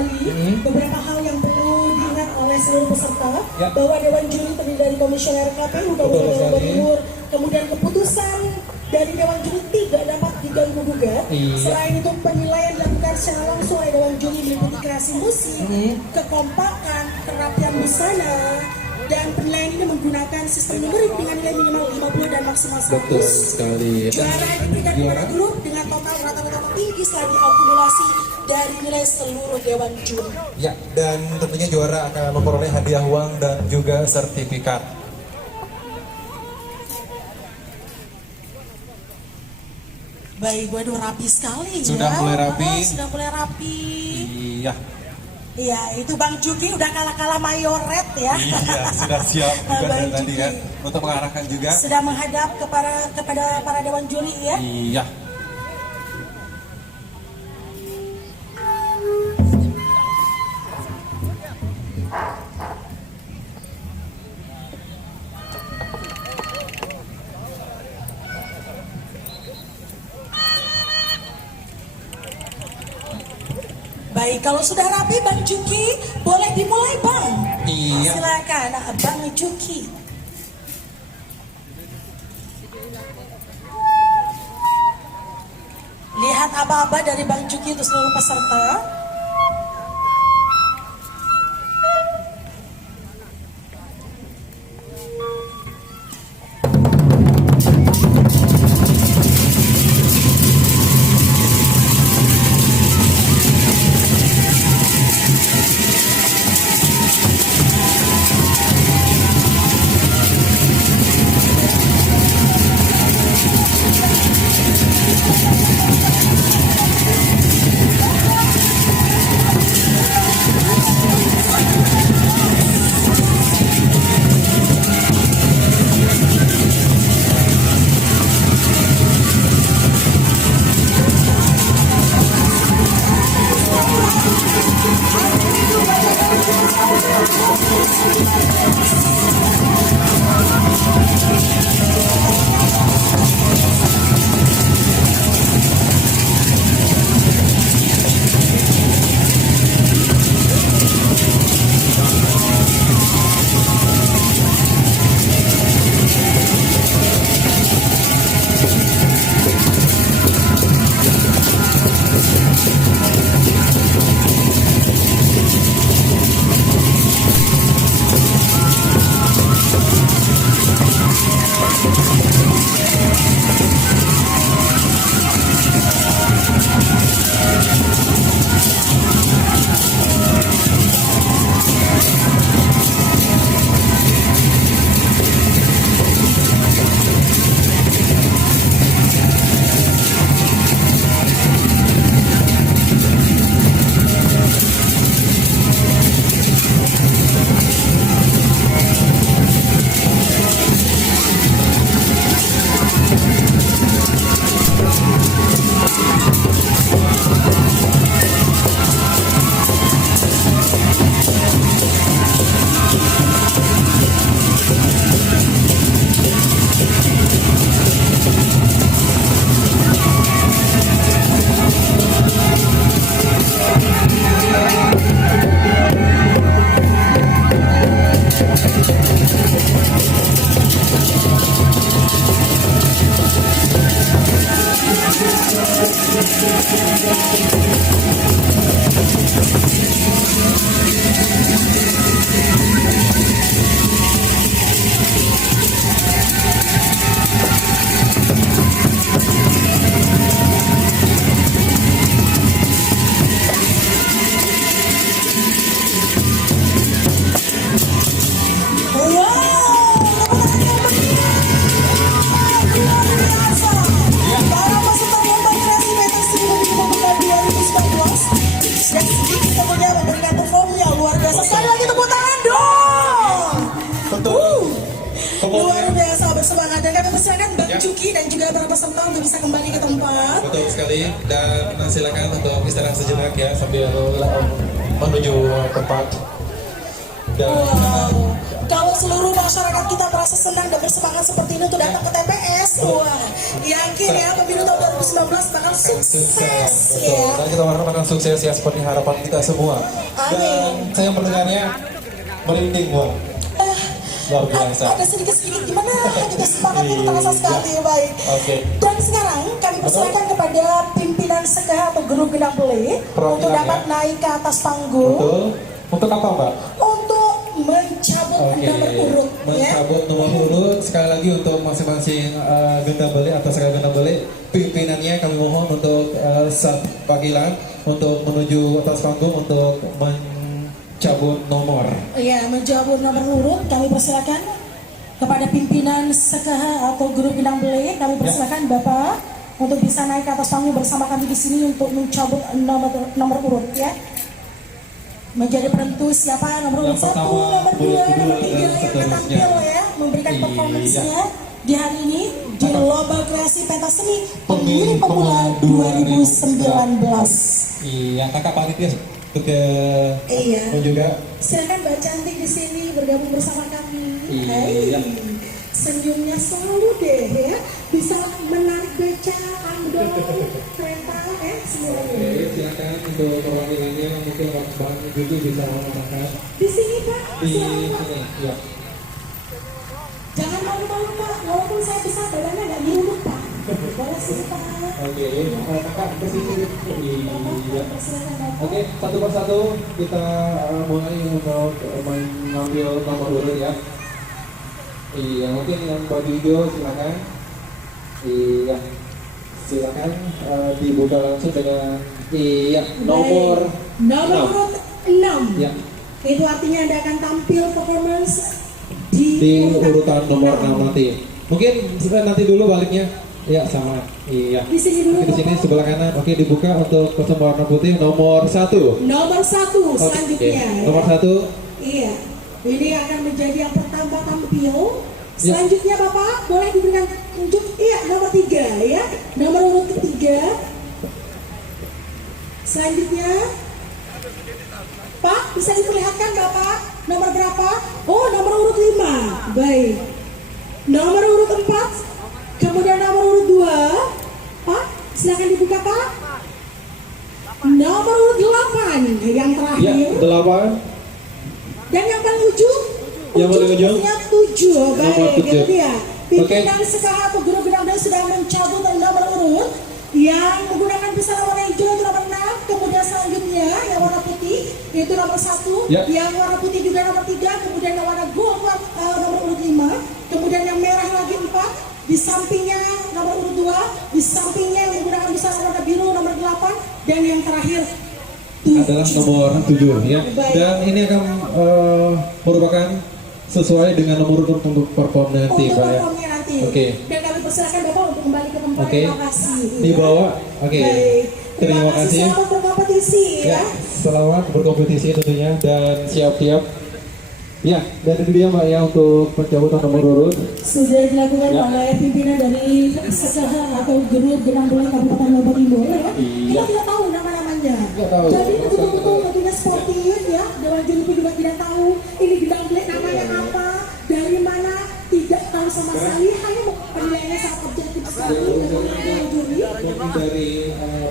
sekali beberapa hal yang perlu diingat oleh seluruh peserta bahwa Dewan Juri terdiri dari Komisioner KPU Kabupaten Lombok Timur, kemudian keputusan dari Dewan Juri tidak dapat diganggu gugat. Selain itu penilaian dilakukan secara langsung oleh Dewan Juri meliputi kreasi musik, kekompakan, kerapian busana, dan penilaian ini menggunakan sistem numerik dengan nilai minimal 50 dan maksimal 100. Betul sekali. Juara diberikan kepada grup dengan total rata-rata tertinggi setelah diakumulasi dari nilai seluruh Dewan Juri. Ya, dan tentunya juara akan memperoleh hadiah uang dan juga sertifikat. Baik, waduh rapi sekali. Sudah mulai rapi. Sudah mulai rapi. Iya. Iya, itu Bang Juki udah kalah-kalah mayoret ya. Iya, sudah siap juga Bang dari tadi Juki kan untuk mengarahkan juga. sudah menghadap kepada para Dewan Juri ya. Iya. Baik, kalau sudah rapi Bang Juki, boleh dimulai Bang. Iya. Silakan Bang Juki. Lihat aba-aba dari Bang Juki untuk seluruh peserta. Luar biasa bersemangat dan kami persilakan Bang Juki dan juga para peserta untuk bisa kembali ke tempat. Betul sekali, dan silakan untuk istirahat sejenak ya sambil menuju tempat. Dan Kalau seluruh masyarakat kita merasa senang dan bersemangat seperti ini untuk datang ke TPS, wah, yakin ya pemilu tahun 2019 bakal sukses ya. Dan kita harapkan sukses ya seperti harapan kita semua. Dan saya mendengarnya merinding, Bang. Luar biasa. Ada sedikit-sedikit gimana kita semangat itu terasa sekali, baik. Oke. Dan sekarang kami persilakan kepada pimpinan Sekah atau Grup Genang Bele untuk dapat naik ke atas panggung. Betul. Untuk apa, Mbak? Untuk mencabut nomor urut, mencabut nomor urut. Sekali lagi untuk masing-masing Gendang Bele atau Sekah Gendang Bele, pimpinannya kami mohon untuk saat panggilan untuk menuju atas panggung untuk mencabut nomor. Iya, menjabut nomor urut. Kami persilakan kepada pimpinan Sekah atau Grup Gendang Bele. Kami persilakan Bapak untuk bisa naik ke atas panggung bersama kami di sini untuk mencabut nomor urut ya. Menjadi penentu siapa nomor urut 1, nomor 2, nomor 3 yang akan tampil ya, memberikan performance-nya di hari ini di Lomba Kreasi Pentas Seni Pemilih Pemula 2019. Iya, kakak panitia juga. Iya. Juga. Silakan Mbak Cantik di sini bergabung bersama kami. Iya. Senyumnya selalu deh ya, bisa menarik beca, andong, kereta, semuanya. Oke, silakan untuk perwakilannya mungkin Bang Juju bisa mengatakan Di sini Pak, di silakan Pak. sini. Ya. Jangan malu-malu Pak, walaupun saya besar badannya nggak dirunduk Pak. Boleh sini Pak. Oke, kakak posisi. Iya. Silakan Bapak. Oke, satu persatu kita mulai untuk mengambil nomor urut ya. Iya, mungkin yang baju hijau silakan. Iya, silakan dibuka langsung dengan nomor urut 6. Ya. Itu artinya Anda akan tampil performance di urutan nomor 6 nanti. Mungkin nanti dulu baliknya. Ya, sama. Iya. Di sini dulu. Di sini sebelah kanan. Oke, dibuka untuk kostum warna putih nomor 1. Nomor 1 selanjutnya. Nomor 1. Iya. Ini akan menjadi yang pertama tampil. Selanjutnya Bapak boleh diberikan tunjuk. Iya, nomor 3 ya. Nomor urut ketiga. Selanjutnya Pak, bisa diperlihatkan Bapak nomor berapa? Oh, nomor urut 5. Baik. Nomor urut 4. Kemudian nomor urut 2. Pak, silakan dibuka Pak. Nomor urut 8 yang terakhir. Ya, 8. Dan yang paling ujung? Yang paling ujung? 7. Baik, itu dia. Pimpinan Oke. Sekah atau Grup Genang Bele sudah mencabut nomor urut yang menggunakan busana warna hijau itu nomor 6. Kemudian selanjutnya yang warna putih yaitu nomor 1. Ya. Yang warna putih juga nomor 3. Kemudian yang warna gold nomor urut 5. Kemudian yang merah lagi 4. Di sampingnya nomor urut 2. Di sampingnya yang menggunakan busana warna biru nomor 8. Dan yang terakhir adalah nomor 7 ya. Dan ini akan merupakan sesuai dengan nomor urut untuk perform nanti, untuk Pak ya. performnya nanti. Oke. Dan kami persilakan Bapak untuk kembali ke tempat. Oke. Terima kasih. Dibawa. Oke. Baik. Terima kasih. Selamat berkompetisi ya. Ya, selamat berkompetisi tentunya dan siap-siap. Ya, dan itu dia Mbak ya untuk pencabutan nomor urut. Sudah dilakukan Ya. oleh pimpinan dari Sekah atau Grup Genang Bele Kabupaten Lombok Timur ya. Iya. Kita tidak tahu nama-namanya. Nggak tahu. Jadi betul-betul tentunya sportif ya. Dewan juri pun juga tidak tahu ini Genang Bele namanya apa, dari mana, tidak tahu sama sekali. Hanya penilaiannya sangat objektif sekali dari Dewan juri. Mungkin dari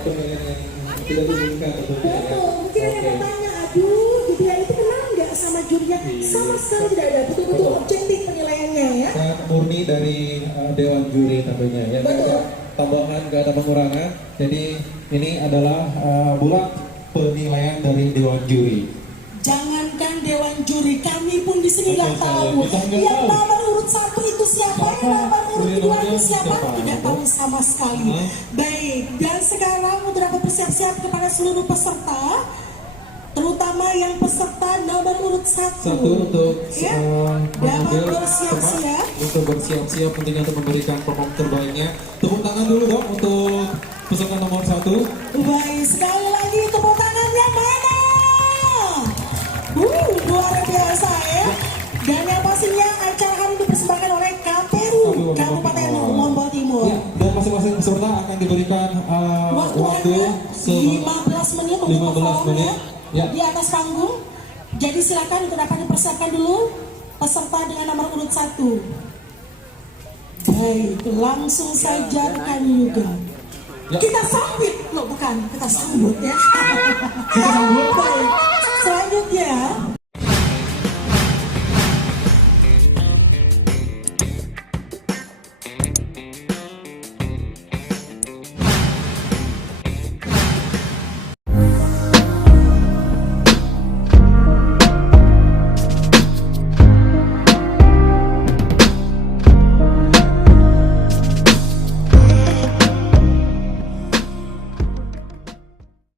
penilaian yang tidak diinginkan tentunya ya. Betul, mungkin ada yang bertanya, aduh, gitu ya, itu kenal nggak sama jurinya? Sama sekali tidak ada, betul-betul objektif penilaiannya ya. Sangat murni dari Dewan Juri tentunya ya. Nggak ada tambahan, nggak ada pengurangan. Jadi ini adalah bulat penilaian dari Dewan Juri. Jangankan Dewan Juri, kami pun di sini nggak tahu. Kita nggak Yang tahu. nomor urut 1 itu siapa, yang nomor urut 2 itu siapa, tidak tahu sama sekali. Baik, dan sekarang untuk dapat bersiap-siap kepada seluruh peserta, terutama yang peserta nomor urut 1. Satu untuk Ya, dapat mengambil bersiap-siap. tempat untuk bersiap-siap tentunya untuk memberikan perform terbaiknya. Tepuk tangan dulu dong untuk peserta nomor 1. Baik, sekali lagi tepuk tangannya mana? Luar biasa ya. Dan yang pastinya acara hari ini dipersembahkan oleh KPRU Kabupaten Lombok Timur. Ya, dan masing-masing peserta akan diberikan waktu 15 menit untuk 15 perform menit. Ya. di atas panggung. Jadi silakan untuk dapat dipersiapkan dulu. peserta dengan nomor urut 1. Baik, langsung saja rekan juga. Kita sambut, loh bukan, kita sambut ya. Kita sambut. Baik, selanjutnya